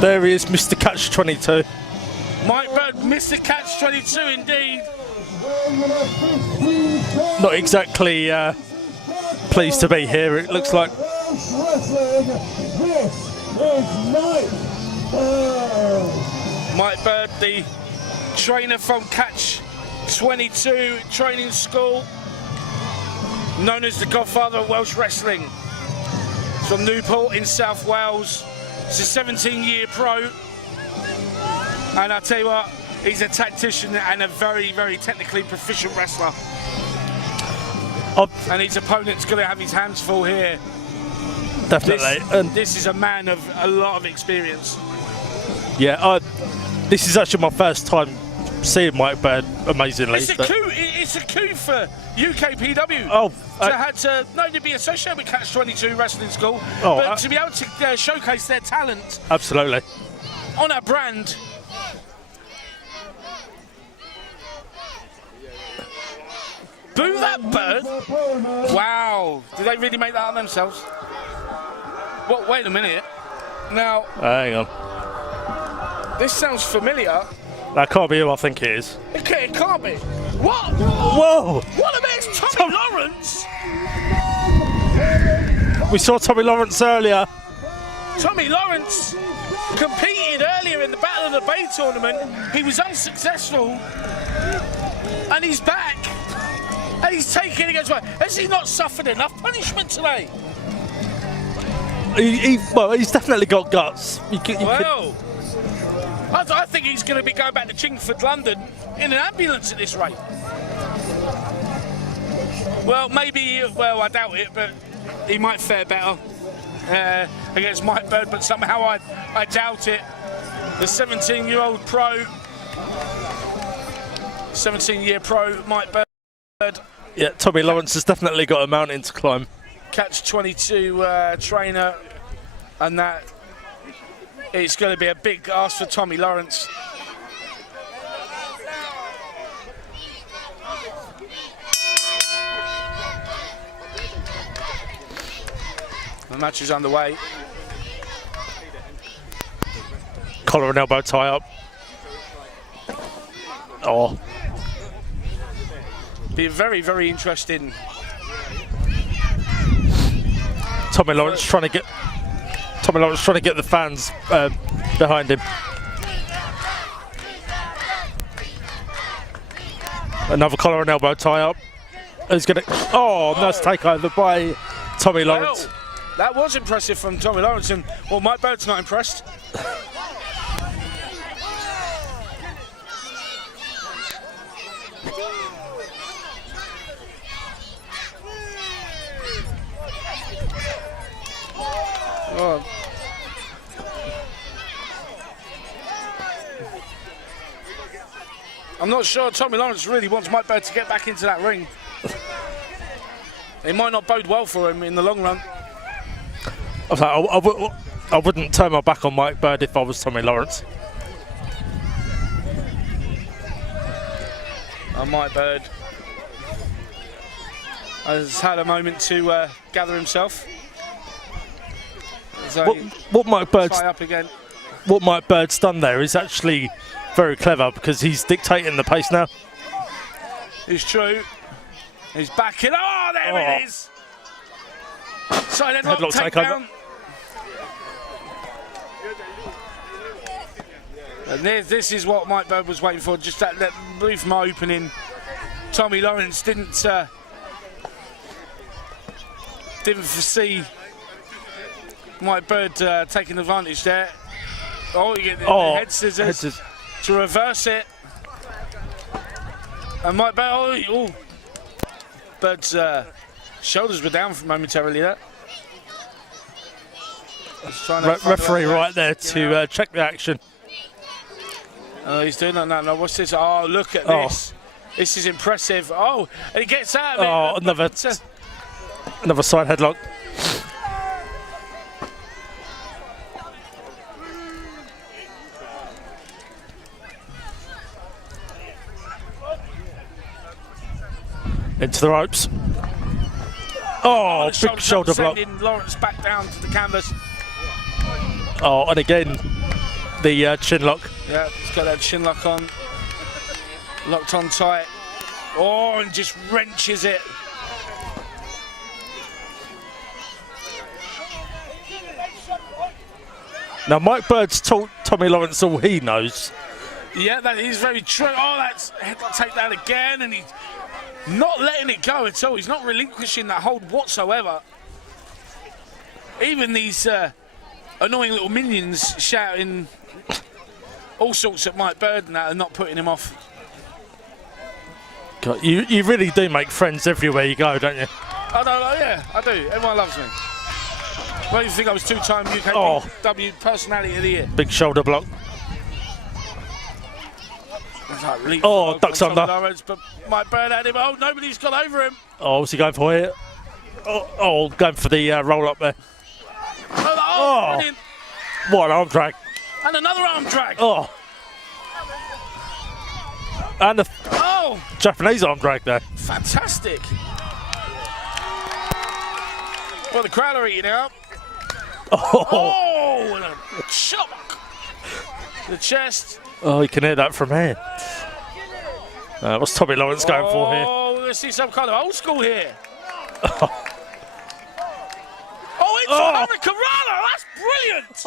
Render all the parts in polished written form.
There he is, Mr. Catch22. Mike Bird, Mr. Catch22 indeed. Not exactly pleased to be here, it looks like. Mike Bird, the trainer from Catch22 Training School, known as the Godfather of Welsh Wrestling. From Newport in South Wales. He's a 17-year pro. And I tell you what, he's a tactician and a very, very technically proficient wrestler. And his opponent's going to have his hands full here. Definitely. This is a man of a lot of experience. Yeah, this is actually my first time seeing Mike Bird, amazingly. It's a coup for UKPW. To not only be associated with Catch22 Wrestling School, but to be able to showcase their talent. Absolutely. On a brand. Boo that bird! Wow, did they really make that up themselves? Well, wait a minute. Now, hang on. This sounds familiar. That can't be who I think it is. It can't be. What? Whoa! What about Tommy Lawrence? We saw Tommy Lawrence earlier. Tommy Lawrence competed earlier in the Battle of the Bay tournament. He was unsuccessful. And he's back. And he's taking it against one. Has he not suffered enough punishment today? Well, he's definitely got guts. I think he's going to be going back to Chingford, London in an ambulance at this rate. Well, maybe, I doubt it, but he might fare better against Mike Bird, but somehow I doubt it. The 17-year-old pro, 17-year pro, Mike Bird. Yeah, Tommy Lawrence has definitely got a mountain to climb. Catch22 trainer, and that it's going to be a big ask for Tommy Lawrence. The match is underway. Collar and elbow tie up. Oh. Be very, very interesting. Tommy Lawrence trying to get the fans behind him. Another collar and elbow tie up. He's gonna. Oh, nice takeover by Tommy Lawrence. Well, that was impressive from Tommy Lawrence, and well, Mike Bird's not impressed. Oh. I'm not sure Tommy Lawrence really wants Mike Bird to get back into that ring. It might not bode well for him in the long run. I wouldn't turn my back on Mike Bird if I was Tommy Lawrence. Mike Bird has had a moment to gather himself. So what Mike Bird's done there is actually very clever because he's dictating the pace now. It's true. He's back in. Oh, there it is. Side headlock takedown. And this is what Mike Bird was waiting for. Just that brief opening. Tommy Lawrence didn't foresee Mike Bird taking advantage there. Oh, you get the head scissors to reverse it. And Mike Bird, Bird's shoulders were down momentarily there. Referee right there to check the action. He's doing that now. What's this? Oh, look at this. This is impressive. Oh, and he gets out of it. Oh, another side headlock. Into the ropes. Oh, big shoulder block. Sending Lawrence back down to the canvas. Oh, and again, the chin lock. Yeah, he's got that chin lock on. Locked on tight. Oh, and just wrenches it. Now, Mike Bird's taught Tommy Lawrence all he knows. Yeah, that is very true. Oh, that's take that again, and he's not letting it go at all. He's not relinquishing that hold whatsoever. Even these annoying little minions shouting all sorts at Mike Bird and that are not putting him off. God, you really do make friends everywhere you go, don't you? I don't know, yeah, I do. Everyone loves me. Well, you think I was two-time UKPW Personality of the Year? Big shoulder block. Like ducks under. Lawrence, but Mike Bird had him. Oh, nobody's got over him. Oh, what's he going for here? Going for the roll up there. Brilliant. What an arm drag. And another arm drag. Oh. And the Japanese arm drag there. Fantastic. Well, the crowd are eating it up. Oh, and a chop. The chest. Oh, you can hear that from here. What's Tommy Lawrence going for here? Oh, we're going to see some kind of old school here. Into Hurricane Rana. That's brilliant.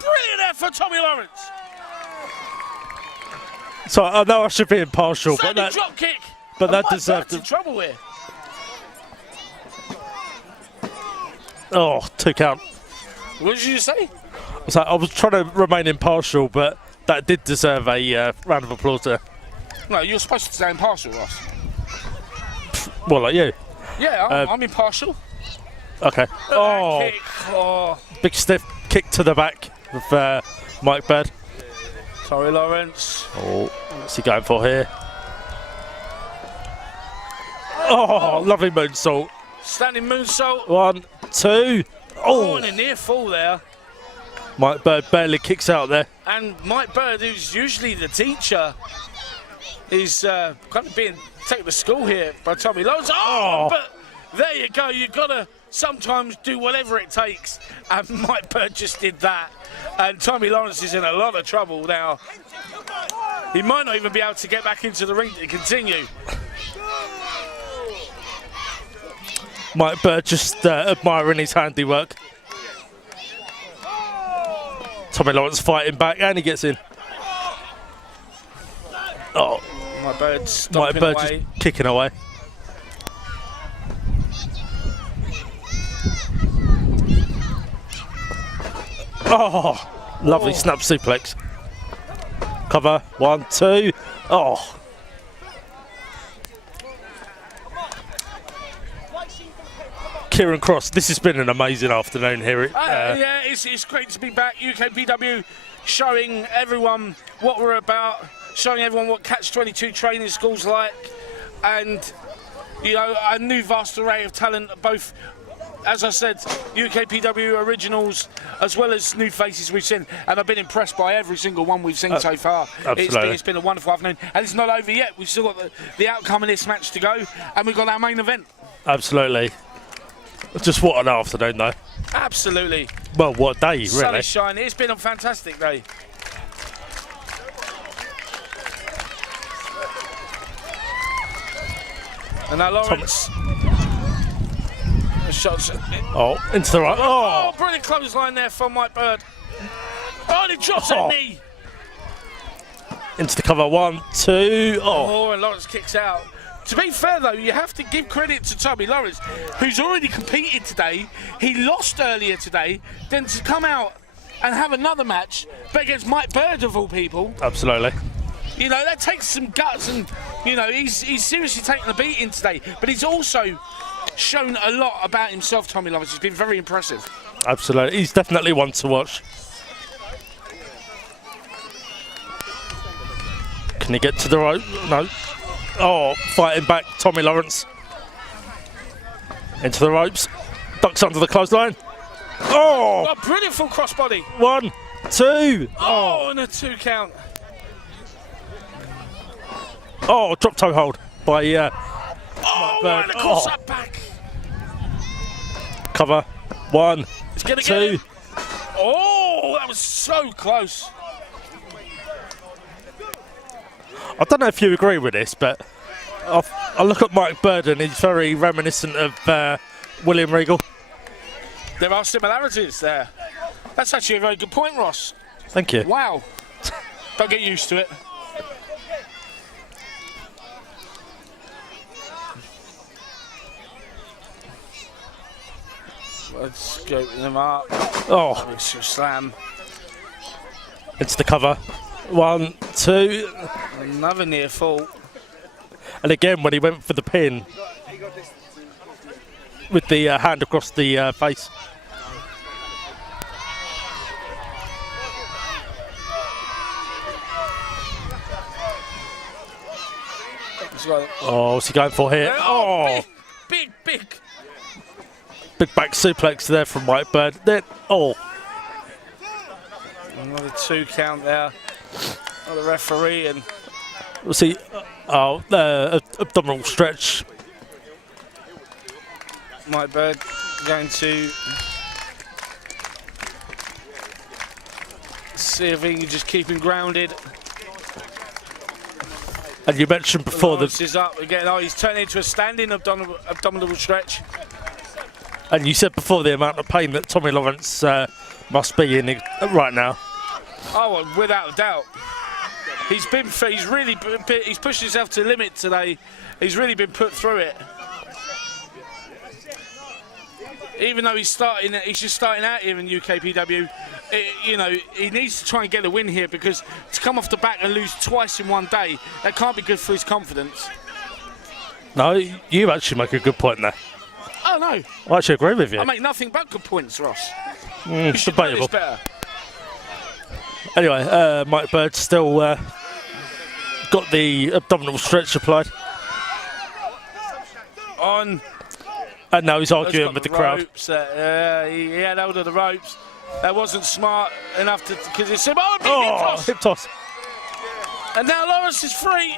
Brilliant effort, Tommy Lawrence. So I know I should be impartial, but that drop kick. But that deserved in trouble here. Oh, 2 count. What did you say? So I was trying to remain impartial, but that did deserve a round of applause there. No, you're supposed to stay impartial, Ross. Well, like you. Yeah, I'm impartial. Okay. Kick. Big stiff kick to the back of Mike Bird. Sorry, Lawrence. What's he going for here? Lovely moonsault. Standing moonsault. 1, 2. And a near fall there. Mike Bird barely kicks out there. And Mike Bird, who's usually the teacher, is kind of being taken to school here by Tommy Lawrence. But there you go. You've got to sometimes do whatever it takes. And Mike Bird just did that. And Tommy Lawrence is in a lot of trouble now. He might not even be able to get back into the ring to continue. Mike Bird just admiring his handiwork. Tommy Lawrence fighting back, and he gets in. Mike Bird's just kicking away. Lovely snap suplex. Cover, 1, 2. Kieran Cross, this has been an amazing afternoon here. Yeah, it's great to be back. UKPW showing everyone what we're about, showing everyone what Catch22 Training School's like, and a new vast array of talent, both, as I said, UKPW originals as well as new faces we've seen, and I've been impressed by every single one we've seen so far. It's been a wonderful afternoon, and it's not over yet. We've still got the outcome of this match to go, and we've got our main event. Absolutely. Just what an afternoon, though. Absolutely. Well, what a day, really. Sun is shining. It's been a fantastic day. And now Lawrence. Shots. Into the right. Brilliant clothesline there from Mike Bird. And he drops a knee. Into the cover, 1, 2. And Lawrence kicks out. To be fair, though, you have to give credit to Tommy Lawrence, who's already competed today. He lost earlier today. Then to come out and have another match, but against Mike Bird, of all people. Absolutely. That takes some guts, and, he's seriously taken a beating today. But he's also shown a lot about himself, Tommy Lawrence. He's been very impressive. Absolutely. He's definitely one to watch. Can he get to the rope? No. Fighting back, Tommy Lawrence. Into the ropes. Ducks under the clothesline. A brilliant full crossbody. 1, 2. And a 2 count. Drop toe hold by and a cross up back. Cover, 1, It's gonna 2. Get him. That was so close. I don't know if you agree with this, but I look at Mike Burden, he's very reminiscent of William Regal. There are similarities there. That's actually a very good point, Ross. Thank you. Wow. Don't get used to it. Let's scoop them up. Oh, Slam. it's the cover. 1, 2. Another near fall. And again, when he went for the pin with the hand across the face. Oh, what's he going for here? Oh, big. Big back suplex there from Mike Bird. Then, Another 2 count there. The referee, and we'll see. Abdominal stretch. Mike Bird going to see if he can just keep him grounded. And you mentioned before Lawrence is up again. Oh, he's turning into a standing abdominal stretch. And you said before the amount of pain that Tommy Lawrence must be in right now. Oh, well, without a doubt. He's pushed himself to the limit today. He's really been put through it. Even though he's just starting out here in UKPW, he needs to try and get a win here, because to come off the back and lose twice in one day, that can't be good for his confidence. No, you actually make a good point there. Oh, no. I actually agree with you. I make nothing but good points, Ross. It's debatable. Better. Anyway, Mike Bird still got the abdominal stretch applied. On. And now he's arguing with the crowd. He had hold of the ropes. That wasn't smart enough to, because it's hip toss. Hip toss. And now Lawrence is free.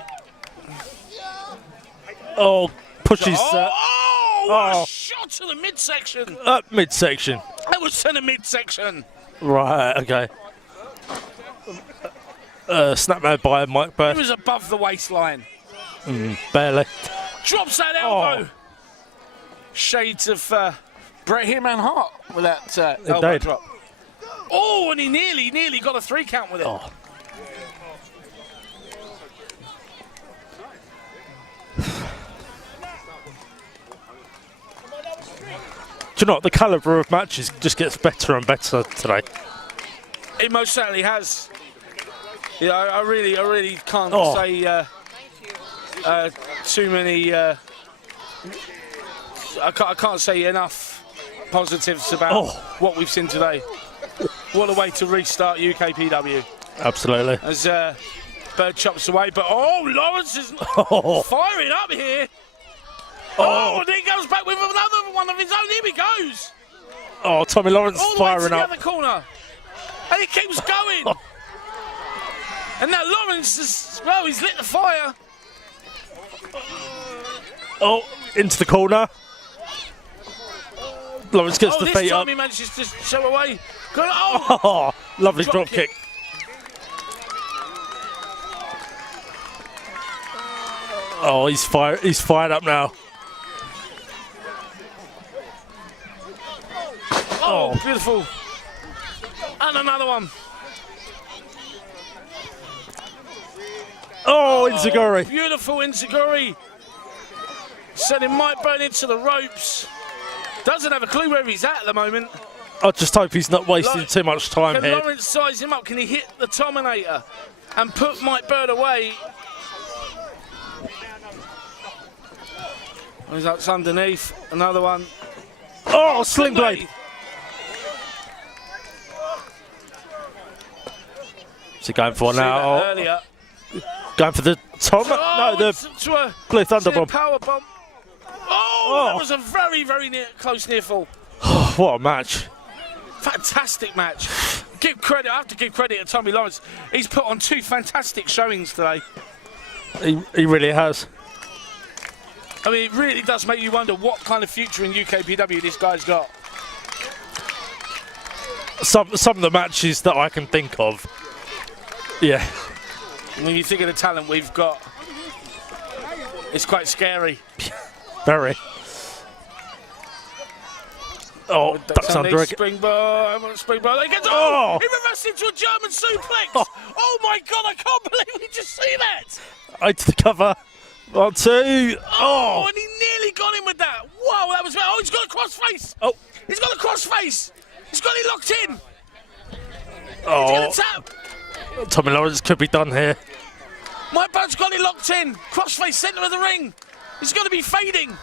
Oh, pushes. What a shot to the midsection. Midsection. That was to the midsection. Right, okay. Snapmare by Mike Bird. He was above the waistline. Barely. Drops that elbow. Shades of Bret Hitman Hart with that elbow drop. Oh, and he nearly got a 3 count with it. Oh. Do you know what? The calibre of matches just gets better and better today. It most certainly has. Yeah, I really can't say too many. I can't say enough positives about what we've seen today. What a way to restart UKPW. Absolutely. As Bird chops away, but Lawrence is firing up here. And he goes back with another one of his own. Here he goes. Oh, Tommy Lawrence firing up. All the way to the other corner. And he keeps going. And now Lawrence he's lit the fire. Oh, into the corner. Lawrence gets the feet up. This time he manages to show away. Lovely drop kick. Oh, he's fired up now. Oh, beautiful. And another one. Oh, Inzaguri. Beautiful Inzaguri. Sending Mike Bird into the ropes. Doesn't have a clue where he's at the moment. I just hope he's not wasting too much time here. Can Lawrence size him up? Can he hit the Terminator and put Mike Bird away? That's underneath. Another one. Oh, sling blade. What's he going for now? Earlier. Going for the Tom. No, the Blue Thunderbomb. Power bomb. That was a very, very close near fall. What a match. Fantastic match. I have to give credit to Tommy Lawrence. He's put on 2 fantastic showings today. He really has. I mean, it really does make you wonder what kind of future in UKPW this guy's got. Some of the matches that I can think of, yeah, When you think of the talent we've got, it's quite scary. Very. Oh, ducks under again. Springboard. Oh! He reversed into a German suplex. Oh my God, I can't believe we just see that. Into the cover. 1, 2. Oh, and he nearly got him with that. Whoa, that was. Oh, he's got a crossface. Oh. He's got a crossface. He's got it locked in. Oh. He's going to tap. Tommy Lawrence could be done here. My bud's got it locked in. Crossface, centre of the ring. He's going to be fading.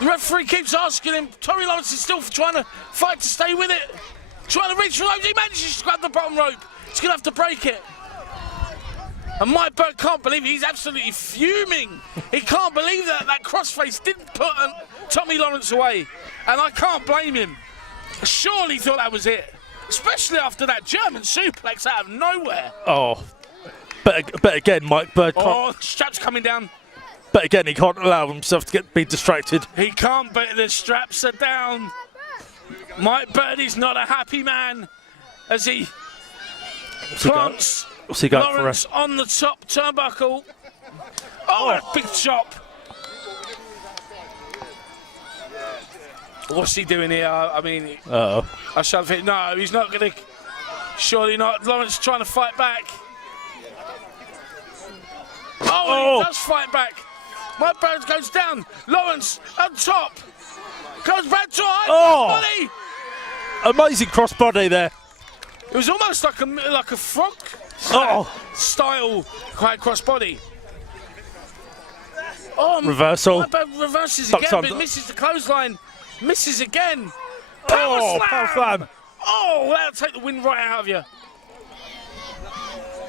The referee keeps asking him. Tommy Lawrence is still trying to fight to stay with it. Trying to reach for the ropes. He manages to grab the bottom rope. He's going to have to break it. And Mike Bird can't believe it. He's absolutely fuming. He can't believe that crossface didn't put Tommy Lawrence away. And I can't blame him. Surely thought that was it. Especially after that German suplex out of nowhere. Oh. But again, Mike Bird can't. Oh, the strap's coming down. But again, he can't allow himself to be distracted. He can't, but the straps are down. Mike Bird is not a happy man as he plants Lawrence on the top turnbuckle. Oh, a big chop. What's he doing here? I mean, I shall think, no, he's not going to. Surely not. Lawrence trying to fight back. Oh, he does fight back. Mike Bird goes down. Lawrence on top. Goes back to body. Amazing crossbody there. It was almost like a frog style high crossbody. Oh, reversal. Mike Bird reverses again, but misses the clothesline. Misses again. Power slam. Oh, that'll take the wind right out of you.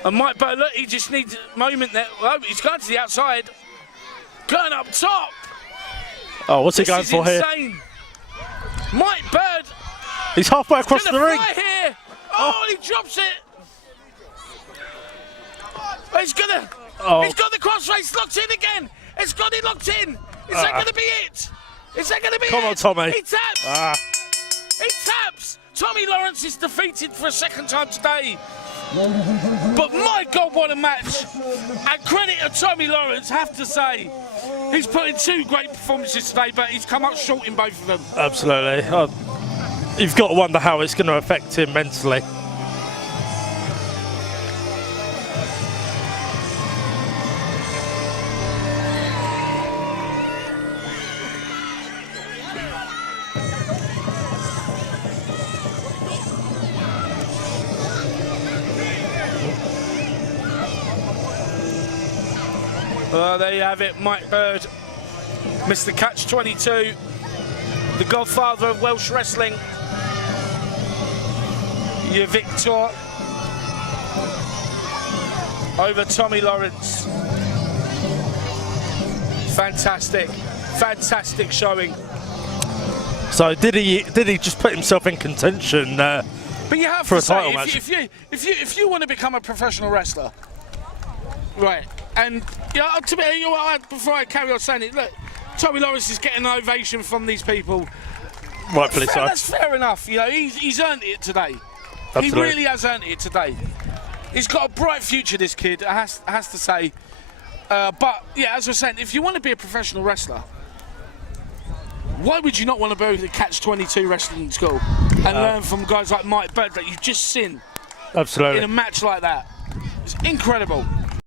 And Mike Bird, look, he just needs a moment there. Oh, he's going to the outside. Going up top. Oh, what's he going for insane. here? Mike Bird. He's halfway across the ring. Here. Oh, he drops it. He's gonna. He's got the crossface locked in again. It's got it locked in. Is that going to be it? Is that going to be it? Come on, Tommy. He taps. He taps. Tommy Lawrence is defeated for a second time today. But my God, what a match. And credit to Tommy Lawrence, have to say. He's put in 2 great performances today, but he's come up short in both of them. Absolutely. You've got to wonder how it's going to affect him mentally. Well, there you have it, Mike Bird, Mr. Catch22, the Godfather of Welsh wrestling, your victor over Tommy Lawrence. Fantastic, fantastic showing. So did he just put himself in contention but you have for to a title say, match? If you want to become a professional wrestler, right? And to me, before I carry on saying it, look, Tommy Lawrence is getting an ovation from these people. Rightfully so. That's fair enough. You know, he's earned it today. Absolutely. He really has earned it today. He's got a bright future, this kid. Has to say. But yeah, as I was saying, if you want to be a professional wrestler, why would you not want to go to the Catch22 Wrestling School and learn from guys like Mike Bird that you've just seen? Absolutely. In a match like that, it's incredible.